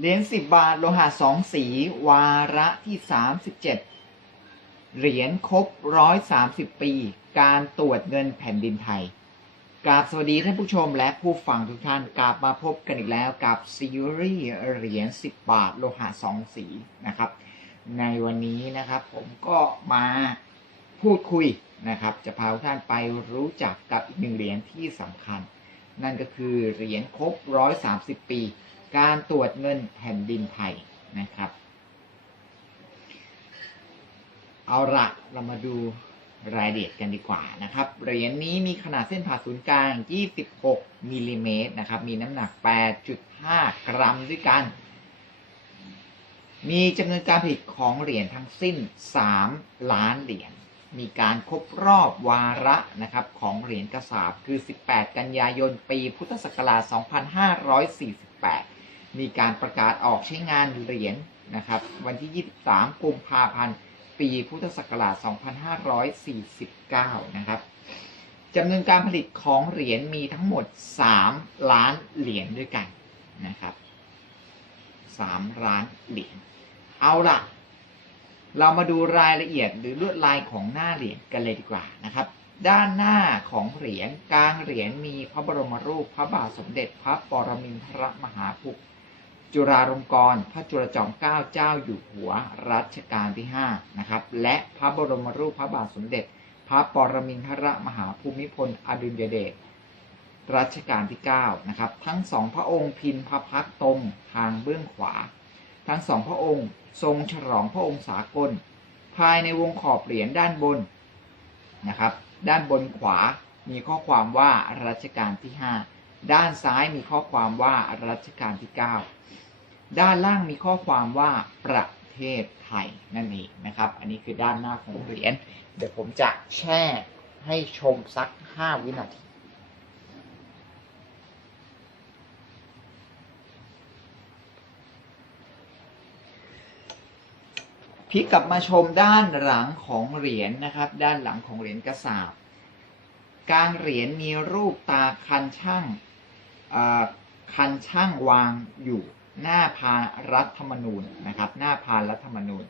เหรียญสิบบาทโลหะสองสี วาระที่สามสิบเจ็ดเหรียญครบร้อยสามสิบปี การตรวจเงินแผ่นดินไทยกราบสวัสดีท่านผู้ชมและผู้ฟังทุกท่านกลับมาพบกันอีกแล้วกับซีรีส์เหรียญสิบบาทโลหะสองสีนะครับ ในวันนี้นะครับ ผมก็มาพูดคุยนะครับ จะพาทุกท่านไปรู้จักกับอีกหนึ่งเหรียญที่สำคัญ นั่นก็คือเหรียญครบ130ปี การตรวจเงินแผ่นดินไทยนะครับเอาละเรามาดูรายละเอียดกันดีกว่านะครับ เหรียญนี้มีขนาดเส้นผ่าศูนย์กลาง 26มิลลิเมตรนะครับ มีน้ำหนัก 8.5 กรัมด้วยกัน มีจำนวนการผลิตของเหรียญทั้งสิ้น 3 ล้านเหรียญ มีการครบรอบวาระนะครับของเหรียญกระสาบคือ 18 กันยายน ปีพุทธศักราช 2548 มีการประกาศออกใช้งานเหรียญนะครับวันที่ 23 กุมภาพันธ์ ปีพุทธศักราช 2549 นะครับจำนวนการผลิตของเหรียญมีทั้งหมด 3 ล้านเหรียญด้วยกันนะครับ 3 ล้านเหรียญ เอาละเรามาดูรายละเอียดหรือลวดลายของหน้าเหรียญกันเลยดีกว่านะครับ ด้านหน้าของเหรียญกลางเหรียญมีพระบรมรูปพระบาทสมเด็จพระปรมินทรมหาภูมิ จุฬาลงกรณ์พระจุลจอมเกล้าเจ้าอยู่หัวรัชกาลที่5นะครับ และพระบรมรูปพระบาทสมเด็จ พระปรมินทรมหาภูมิพลอดุลยเดชรัชกาลที่9นะครับ ทั้งสองพระองค์พินพระพักตรงทางเบื้องขวา ทั้งสองพระองค์ทรงฉลองพระองค์สากล ภายในวงขอบเหรียญด้านบนนะครับ ด้านบนขวามีข้อความว่ารัชกาลที่5 ด้านซ้ายมีข้อความว่ารัชกาลที่ 9 ด้านล่างมีข้อความว่าประเทศไทยนั่นเองนะครับ อันนี้คือด้านหน้าของเหรียญเดี๋ยวผมจะแช่ให้ชมสัก 5 วินาทีพลิกกลับมาชมด้านหลังของเหรียญนะครับ ด้านหลังของเหรียญกระสาบกลางเหรียญมีรูปตาคันช่าง คันช่างวางอยู่หน้าพารัฐธรรมนูญนะครับ หน้าพารัฐธรรมนูญ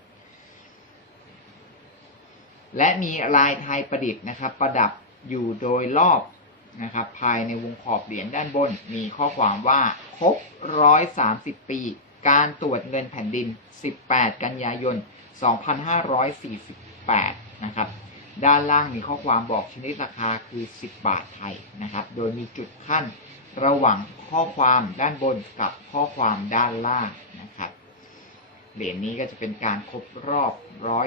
และมีลายไทยประดิษฐ์นะครับ ประดับอยู่โดยรอบนะครับ ภายในวงขอบเหรียญด้านบน มีข้อความว่าครบ130ปี การตรวจเงินแผ่นดิน 18 กันยายน 2548 นะครับ ด้านล่างมีข้อความบอกชนิดราคาคือ 10 บาทไทยนะครับ โดยมีจุดขั้น ระหว่างข้อความด้านบนกับข้อความด้านล่างนะครับ เหรียญนี้ก็จะเป็นการครบรอบ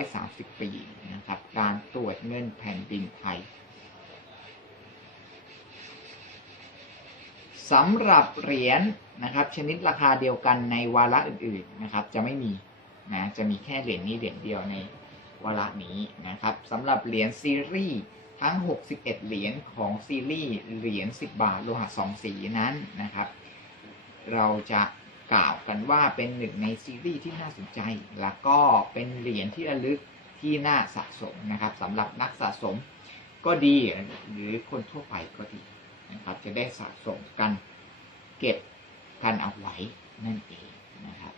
130 ปีนะครับ การตรวจเงินแผ่นดินไทยสำหรับเหรียญนะครับ ชนิดราคาเดียวกันในวาระอื่นๆนะครับ จะไม่มีนะจะมีแค่เหรียญนี้เหรียญเดียวในวาระนี้นะครับสำหรับเหรียญซีรีส์ ทั้ง 61 เหรียญของซีรีส์เหรียญ 10 บาทโลหะสองสีนั้นนะครับ เราจะกล่าวกันว่าเป็นหนึ่งในซีรีส์ที่น่าสนใจ แล้วก็เป็นเหรียญที่ระลึกที่น่าสะสมนะครับสำหรับนักสะสมก็ดีหรือคนทั่วไปก็ดีนะครับจะได้สะสมกันเก็บกันเอาไว้นั่นเองนะครับ